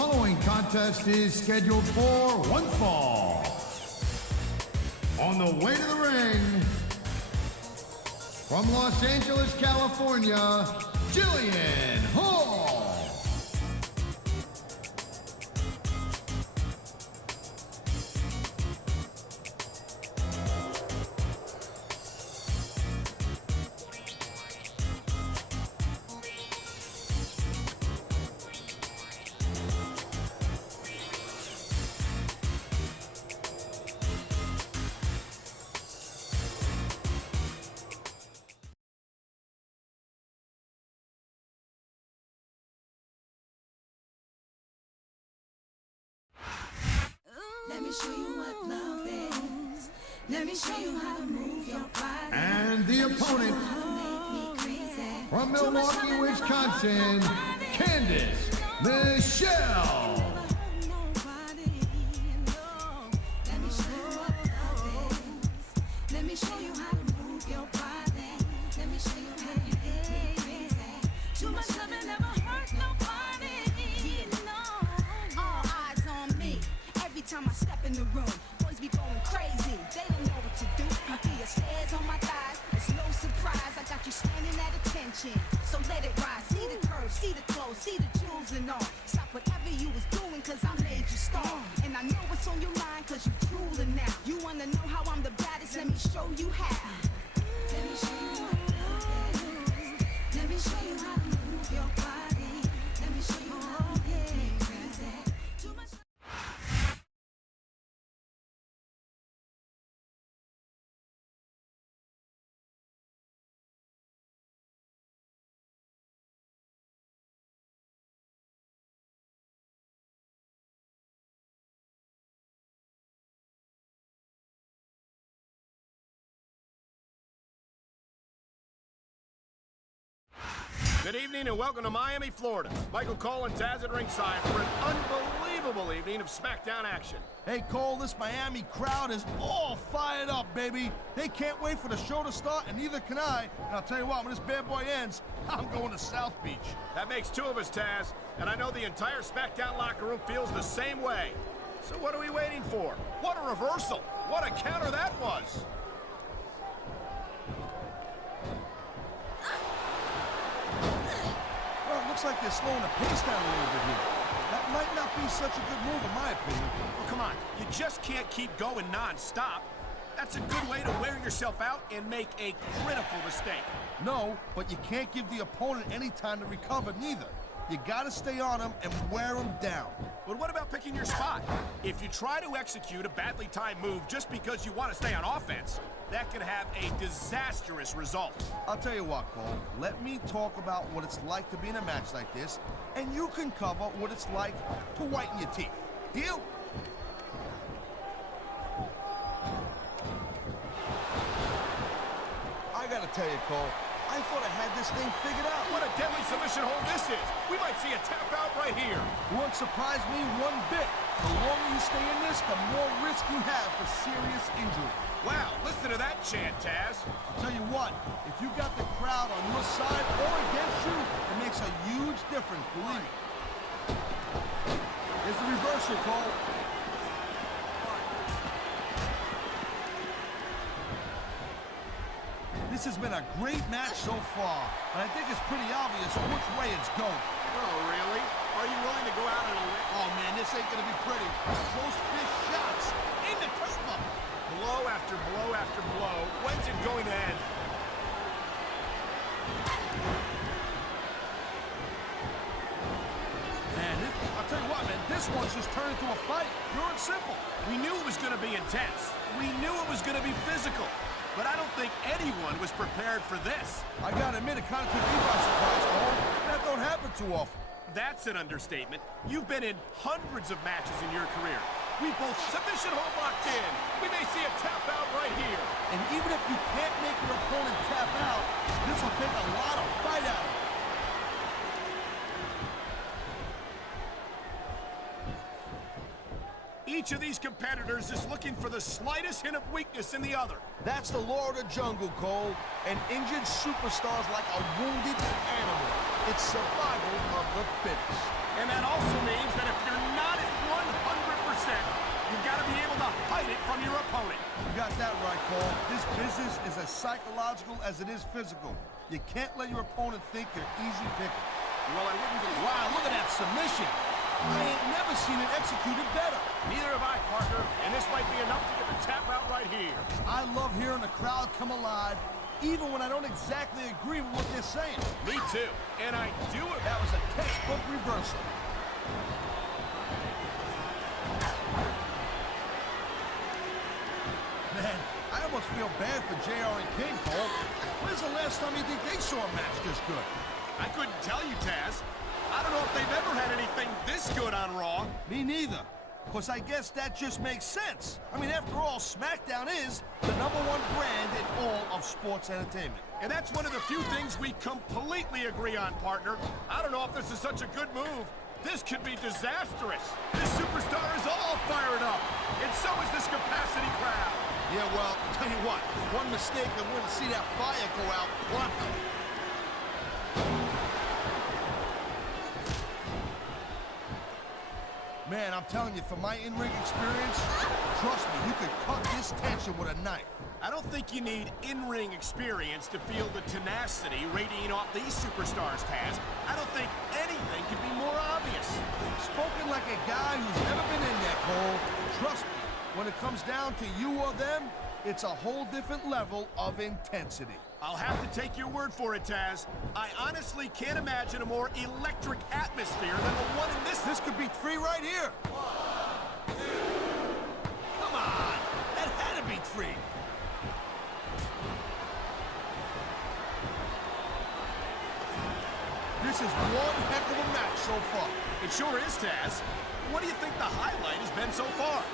following contest is scheduled for one fall. On the way to the ring, from Los Angeles, California, Jillian Hall. Let me show you what love is. Let me show you how to move your body. And the opponent, from Milwaukee, Wisconsin, Candice, Michelle. Let me show you what love is. Let me show you how to move your body. Let me show you how you make me crazy. Too much love and never hurt nobody. No. All eyes on me. Every time I step in the room, boys be going crazy. They don't know what to do. I feel your stares on my thighs. It's no surprise. I got you standing at attention. So let it rise. See the curves, see the clothes, see the jewels and all. Stop whatever you was doing, cause I made you star. And I know what's on your mind, cause you're drooling now. You wanna know how I'm the baddest? Let me show you how. Let me show you what love is. Let me show you how to move your body. Let me show you how to make me crazy. Too much. Good evening and welcome to Miami, Florida. Michael Cole and Taz at ringside for an unbelievable evening of SmackDown action. Hey, Cole, this Miami crowd is all fired up, baby. They can't wait for the show to start, and neither can I. And I'll tell you what, when this bad boy ends, I'm going to South Beach. That makes two of us, Taz, and I know the entire SmackDown locker room feels the same way. So what are we waiting for? What a reversal! What a counter that was! Well, it looks like they're slowing the pace down a little bit here. That might not be such a good move, in my opinion. Well, come on. You just can't keep going non-stop. That's a good way to wear yourself out and make a critical mistake. No, but you can't give the opponent any time to recover, neither. You gotta stay on them and wear them down. But what about picking your spot? If you try to execute a badly timed move just because you want to stay on offense, that could have a disastrous result. I'll tell you what, Cole. Let me talk about what it's like to be in a match like this, and you can cover what it's like to whiten your teeth. Deal? I gotta tell you, Cole, I thought I had this thing figured out. What a deadly submission hold this is. We might see a tap out right here. Won't surprise me one bit. The longer you stay in this, the more risk you have for serious injury. Wow, listen to that chant, Taz. I'll tell you what, if you got the crowd on your side or against you, it makes a huge difference, believe me. Here's the reversal, Cole. This has been a great match so far, and I think it's pretty obvious which way it's going. Oh, really? Are you willing to go out on a limb? Oh, man, this ain't gonna be pretty. Close fish shots in the turnbuckle. Blow after blow after blow. When's it going to end? Man, I'll tell you what, man, this one's just turned into a fight. Pure and simple. We knew it was going to be intense. We knew it was going to be physical. But I don't think anyone was prepared for this. I gotta admit, it kind of took me by surprise, Cole. That don't happen too often. That's an understatement. You've been in hundreds of matches in your career. We both submission hold locked in. We may see a tap out right here. And even if you can't make your opponent tap out, this will take a lot of fight out of him. Each of these competitors is looking for the slightest hint of weakness in the other. That's the law of the jungle, Cole. An injured superstar's like a wounded animal. It's survival of the fittest. And that also means that if you're not at 100%, you've got to be able to hide it from your opponent. You got that right, Cole. This business is as psychological as it is physical. You can't let your opponent think you're easy picking. Well, I wouldn't go. Wow, look at that submission. I ain't never seen it executed better. Neither have I, partner. And this might be enough to get the tap out right here. I love hearing the crowd come alive, even when I don't exactly agree with what they're saying. Me too. And I do it. That was a textbook reversal. Man, I almost feel bad for JR and King, Cole. When's the last time you think they saw a match this good? I couldn't tell you, Taz. I don't know if they've ever had anything this good on Raw. Me neither. Because I guess that just makes sense. I mean, after all, SmackDown is the #1 brand in all of sports entertainment. And that's one of the few things we completely agree on, partner. I don't know if this is such a good move. This could be disastrous. This superstar is all fired up. And so is this capacity crowd. Yeah, well, tell you what, one mistake and we're going to see that fire go out pronto. Man, I'm telling you, from my in-ring experience, trust me, you could cut this tension with a knife. I don't think you need in-ring experience to feel the tenacity radiating off these superstars, Taz. I don't think anything could be more obvious. Spoken like a guy who's never been in there, Cole. Trust me, when it comes down to you or them, it's a whole different level of intensity. I'll have to take your word for it, Taz. I honestly can't imagine a more electric atmosphere than the one in this. This could be 3 right here. 1, 2. Come on, that had to be 3. This is one heck of a match so far. It sure is, Taz. What do you think the highlight has been so far?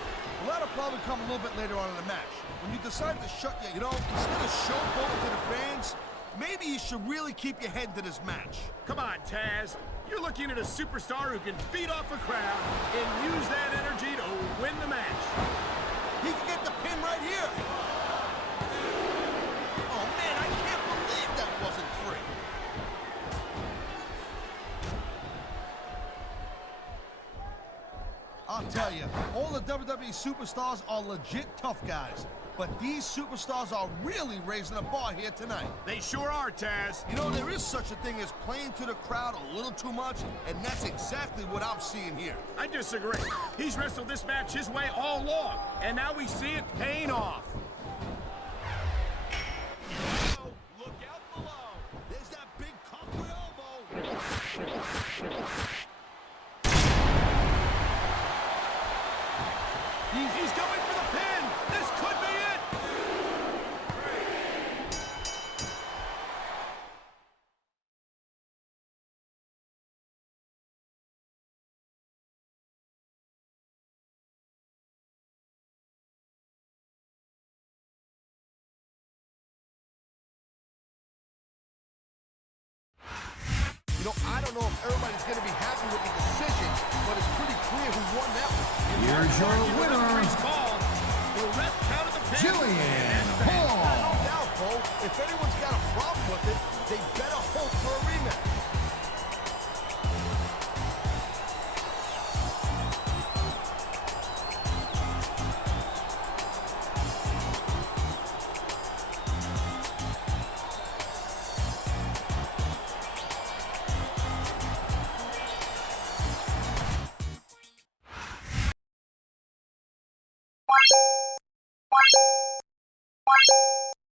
Well, that'll probably come a little bit later on in the match. When you decide to shut you know, instead of showboating to the fans, maybe you should really keep your head to this match. Come on, Taz. You're looking at a superstar who can feed off a crowd and use that energy to win the match. He can get the pin right here. Oh, man, I can't believe that wasn't 3. I'll tell you, all the WWE superstars are legit tough guys. But these superstars are really raising the bar here tonight. They sure are, Taz. You know, there is such a thing as playing to the crowd a little too much, and that's exactly what I'm seeing here. I disagree. He's wrestled this match his way all along, and now we see it paying off. Look out below. There's that big conquer elbow. He's going for the pin. This could be it. You know, I don't know if everybody's going to be happy with the decision, but it's pretty clear who won that one. Here's your winner, The ref counted the pin. Jillian No Hall. doubt, Cole. If anyone's got a problem with it, they better hope for a rematch.